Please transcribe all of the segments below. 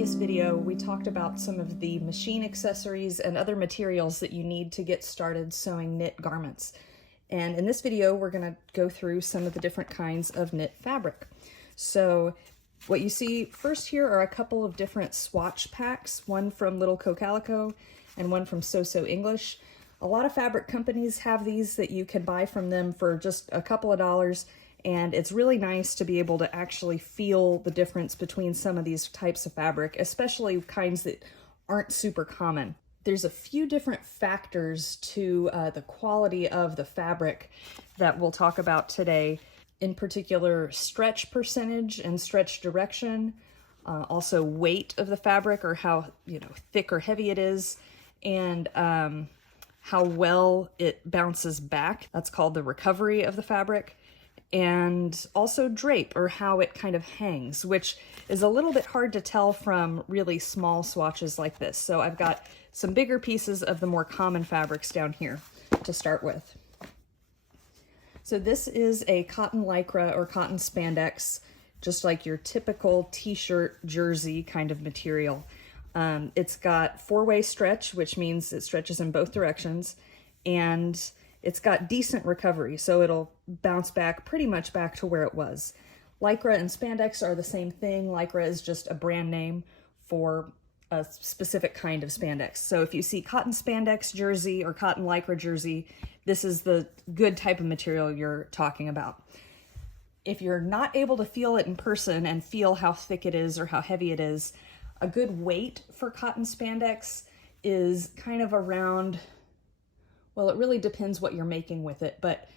previous video, we talked about some of the machine accessories and other materials that you need to get started sewing knit garments. And in this video, we're going to go through some of the different kinds of knit fabric. So what you see first here are a couple of different swatch packs, one from Little Co Calico and one from So English. A lot of fabric companies have these that you can buy from them for just a couple of dollars. And it's really nice to be able to actually feel the difference between some of these types of fabric, especially kinds that aren't super common. There's a few different factors to the quality of the fabric that we'll talk about today. In particular, stretch percentage and stretch direction, also weight of the fabric, or how thick or heavy it is, and how well it bounces back. That's called the recovery of the fabric. And also drape, or how it kind of hangs, which is a little bit hard to tell from really small swatches like this. So I've got some bigger pieces of the more common fabrics down here to start with. So this is a cotton Lycra or cotton spandex, just like your typical t-shirt jersey kind of material. It's got four-way stretch, which means it stretches in both directions, and it's got decent recovery, so it'll bounce back pretty much back to where it was. Lycra and spandex are the same thing. Lycra is just a brand name for a specific kind of spandex. So if you see cotton spandex jersey or cotton Lycra jersey, this is the good type of material you're talking about. If you're not able to feel it in person and feel how thick it is or how heavy it is, a good weight for cotton spandex is kind of around, well, it really depends what you're making with it, but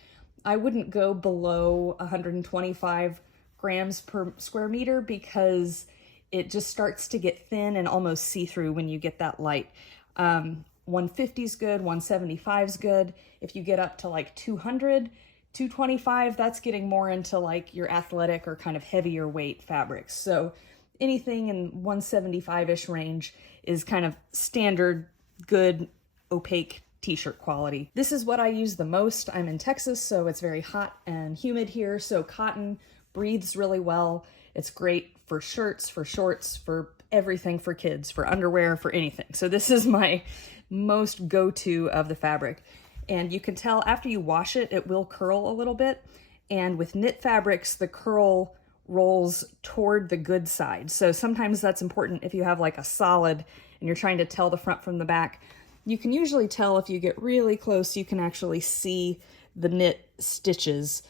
I wouldn't go below 125 grams per square meter because it just starts to get thin and almost see-through when you get that light. 150 is good, 175 is good. If you get up to like 200, 225, that's getting more into like your athletic or kind of heavier weight fabrics. So anything in 175-ish range is kind of standard, good, opaque t-shirt quality. This is what I use the most. I'm in Texas, so it's very hot and humid here, so cotton breathes really well. It's great for shirts, for shorts, for everything, for kids, for underwear, for anything. So this is my most go-to of the fabric. And you can tell after you wash it, it will curl a little bit. And with knit fabrics, the curl rolls toward the good side. So sometimes that's important if you have like a solid and you're trying to tell the front from the back. You can usually tell if you get really close, you can actually see the knit stitches.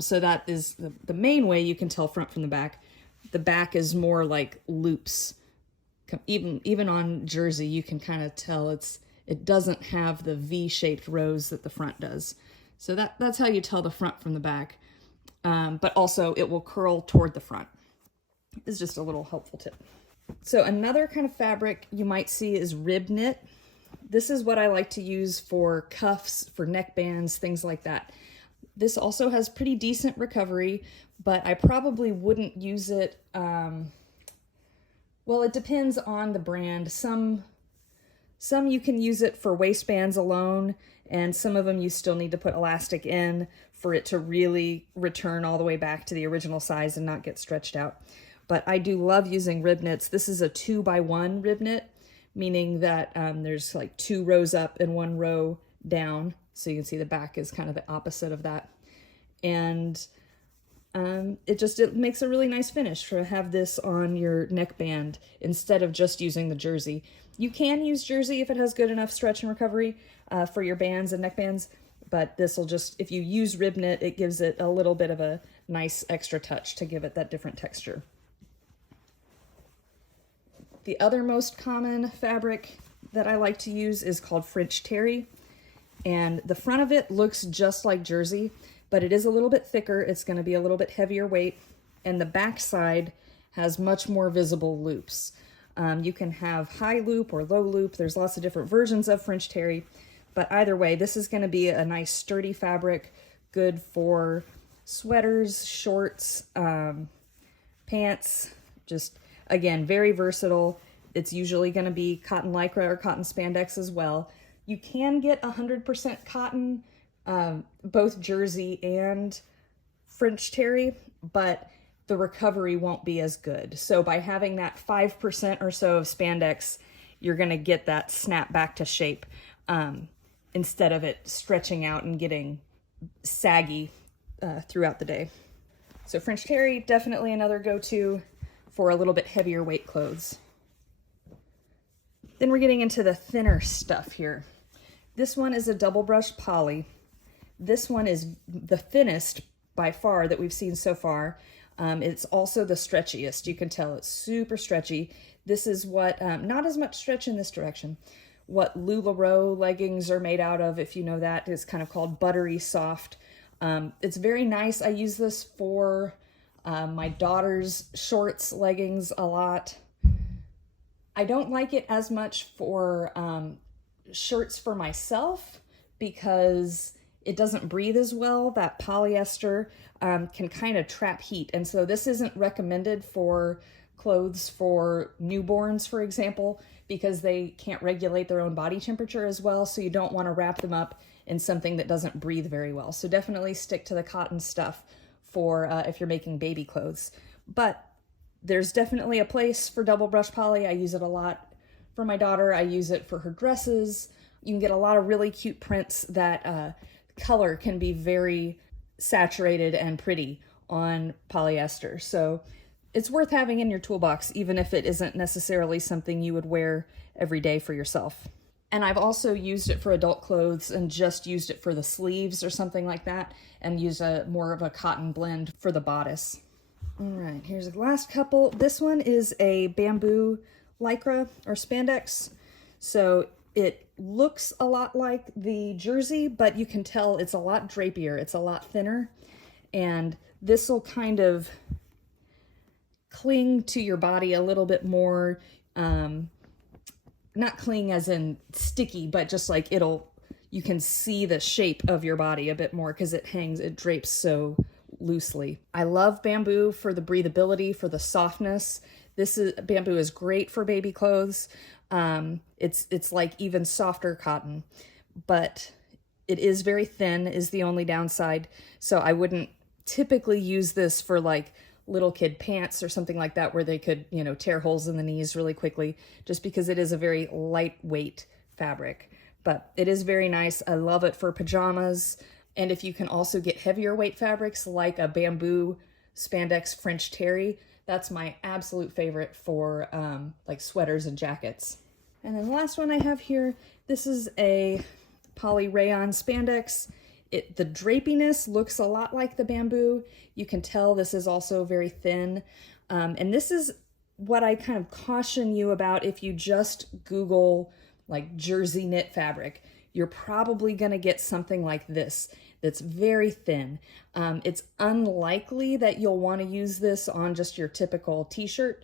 So that is the main way you can tell front from the back. The back is more like loops. Even on jersey, you can kind of tell it doesn't have the V-shaped rows that the front does. So that's how you tell the front from the back. But also it will curl toward the front. It's just a little helpful tip. So another kind of fabric you might see is rib knit. This is what I like to use for cuffs, for neckbands, things like that. This also has pretty decent recovery, but I probably wouldn't use it. Well, it depends on the brand. Some you can use it for waistbands alone, and some of them you still need to put elastic in for it to really return all the way back to the original size and not get stretched out. But I do love using rib knits. This is a 2x1 rib knit, meaning that there's like 2 rows up and 1 row down. So you can see the back is kind of the opposite of that. And it makes a really nice finish to have this on your neckband instead of just using the jersey. You can use jersey if it has good enough stretch and recovery for your bands and neckbands, but this will just, if you use rib knit, it gives it a little bit of a nice extra touch to give it that different texture. The other most common fabric that I like to use is called French terry, and the front of it looks just like jersey, but it is a little bit thicker. It's going to be a little bit heavier weight, and the back side has much more visible loops. You can have high loop or low loop. There's lots of different versions of French terry, but either way, this is going to be a nice sturdy fabric, good for sweaters, shorts, pants, just again, very versatile. It's usually going to be cotton Lycra or cotton spandex as well. You can get 100% cotton, both jersey and French terry, but the recovery won't be as good. So by having that 5% or so of spandex, you're gonna get that snap back to shape instead of it stretching out and getting saggy throughout the day. So French terry, definitely another go-to for a little bit heavier weight clothes. Then we're getting into the thinner stuff here. This one is a double brush poly. This one is the thinnest by far that we've seen so far. It's also the stretchiest. You can tell it's super stretchy. This is what, not as much stretch in this direction, what LuLaRoe leggings are made out of, if you know that. It's kind of called buttery soft. It's very nice. I use this for my daughter's shorts leggings a lot. I don't like it as much for shirts for myself because it doesn't breathe as well. That polyester can kind of trap heat. And so this isn't recommended for clothes for newborns, for example, because they can't regulate their own body temperature as well. So you don't want to wrap them up in something that doesn't breathe very well. So definitely stick to the cotton stuff for if you're making baby clothes. But there's definitely a place for double brush poly. I use it a lot for my daughter. I use it for her dresses. You can get a lot of really cute prints that color can be very saturated and pretty on polyester. So it's worth having in your toolbox, even if it isn't necessarily something you would wear every day for yourself. And I've also used it for adult clothes and just used it for the sleeves or something like that, and used more of a cotton blend for the bodice. All right, here's the last couple. This one is a bamboo Lycra or spandex. So it looks a lot like the jersey, but you can tell it's a lot drapier. It's a lot thinner. And this will kind of cling to your body a little bit more. Not cling as in sticky, but just like you can see the shape of your body a bit more because it drapes so loosely. I love bamboo for the breathability, for the softness. Bamboo is great for baby clothes. It's like even softer cotton, but it is very thin is the only downside. So I wouldn't typically use this for like little kid pants or something like that where they could, tear holes in the knees really quickly, just because it is a very lightweight fabric. But it is very nice. I love it for pajamas. And if you can also get heavier weight fabrics like a bamboo Spandex French terry, that's my absolute favorite for like sweaters and jackets. And then the last one I have here, this is a Poly Rayon Spandex. The drapiness looks a lot like the bamboo. You can tell this is also very thin. And this is what I kind of caution you about if you just Google like jersey knit fabric. You're probably gonna get something like this that's very thin. It's unlikely that you'll wanna use this on just your typical t-shirt.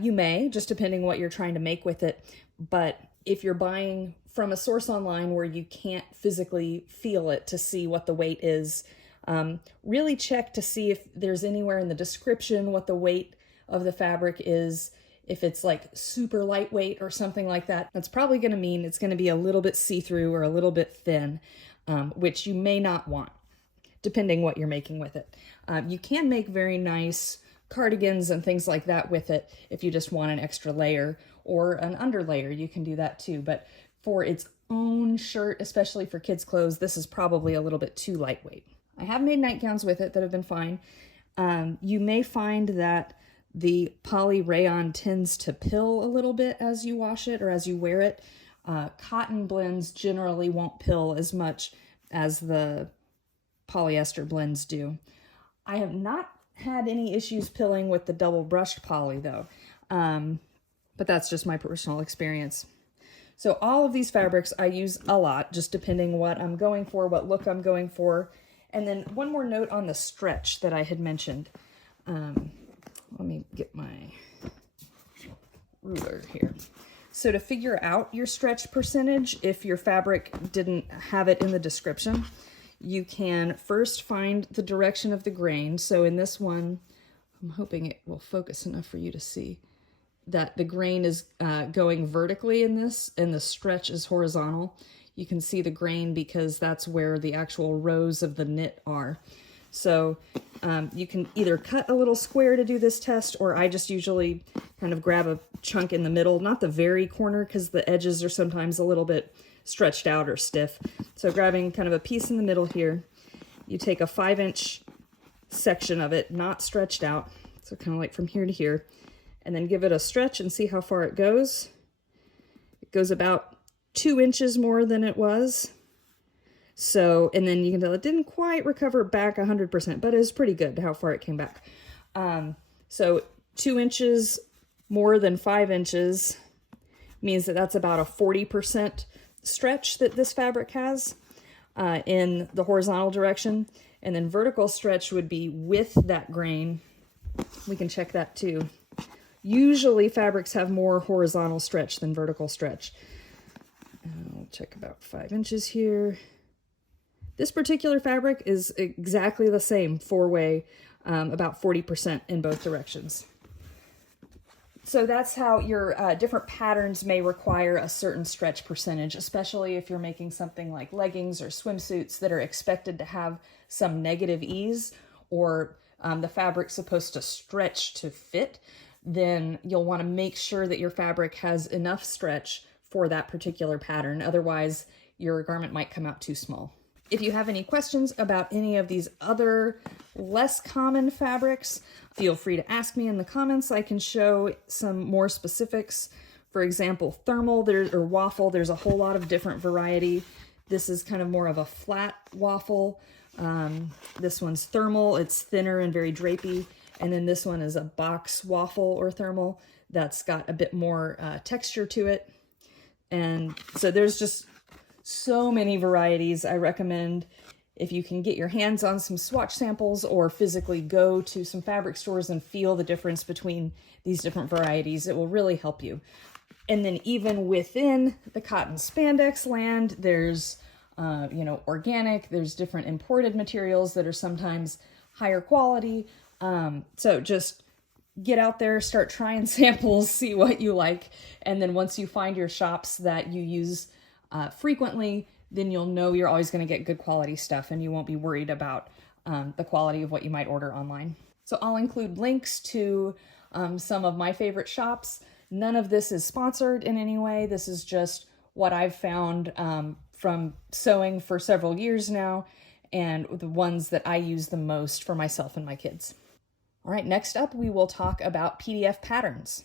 You may, just depending what you're trying to make with it. But if you're buying from a source online where you can't physically feel it to see what the weight is, really check to see if there's anywhere in the description what the weight of the fabric is. If it's like super lightweight or something like that, that's probably going to mean it's going to be a little bit see-through or a little bit thin, which you may not want, depending what you're making with it. You can make very nice cardigans and things like that with it if you just want an extra layer or an underlayer. You can do that too, but for its own shirt, especially for kids' clothes, this is probably a little bit too lightweight. I have made nightgowns with it that have been fine. You may find that the poly rayon tends to pill a little bit as you wash it or as you wear it. Cotton blends generally won't pill as much as the polyester blends do. I have not had any issues pilling with the double brushed poly though, but that's just my personal experience. So all of these fabrics I use a lot, just depending what I'm going for, what look I'm going for. And then one more note on the stretch that I had mentioned. Let me get my ruler here. So to figure out your stretch percentage, if your fabric didn't have it in the description, you can first find the direction of the grain. So in this one, I'm hoping it will focus enough for you to see that the grain is going vertically in this and the stretch is horizontal. You can see the grain because that's where the actual rows of the knit are. So you can either cut a little square to do this test, or I just usually kind of grab a chunk in the middle, not the very corner because the edges are sometimes a little bit stretched out or stiff. So grabbing kind of a piece in the middle here, you take a 5-inch section of it, not stretched out, so kind of like from here to here, and then give it a stretch and see how far it goes. It goes about 2 inches more than it was. So, and then you can tell it didn't quite recover back 100%, but it's pretty good how far it came back. So 2 inches more than 5 inches means that that's about a 40% stretch that this fabric has in the horizontal direction. And then vertical stretch would be with that grain. We can check that too. Usually fabrics have more horizontal stretch than vertical stretch. I'll check about 5 inches here. This particular fabric is exactly the same, 4-way, about 40% in both directions. So that's how your different patterns may require a certain stretch percentage, especially if you're making something like leggings or swimsuits that are expected to have some negative ease, or the fabric's supposed to stretch to fit. Then you'll want to make sure that your fabric has enough stretch for that particular pattern. Otherwise, your garment might come out too small. If you have any questions about any of these other less common fabrics, feel free to ask me in the comments. I can show some more specifics. For example, thermal or waffle, there's a whole lot of different variety. This is kind of more of a flat waffle. This one's thermal, it's thinner and very drapey. And then this one is a box waffle or thermal that's got a bit more texture to it. And so there's just so many varieties. I recommend, if you can get your hands on some swatch samples or physically go to some fabric stores and feel the difference between these different varieties, it will really help you. And then even within the cotton spandex land, there's organic, there's different imported materials that are sometimes higher quality. So just get out there, start trying samples, see what you like. And then once you find your shops that you use frequently, then you'll know you're always going to get good quality stuff and you won't be worried about the quality of what you might order online. So I'll include links to some of my favorite shops. None of this is sponsored in any way. This is just what I've found from sewing for several years now, and the ones that I use the most for myself and my kids. All right, next up we will talk about PDF patterns.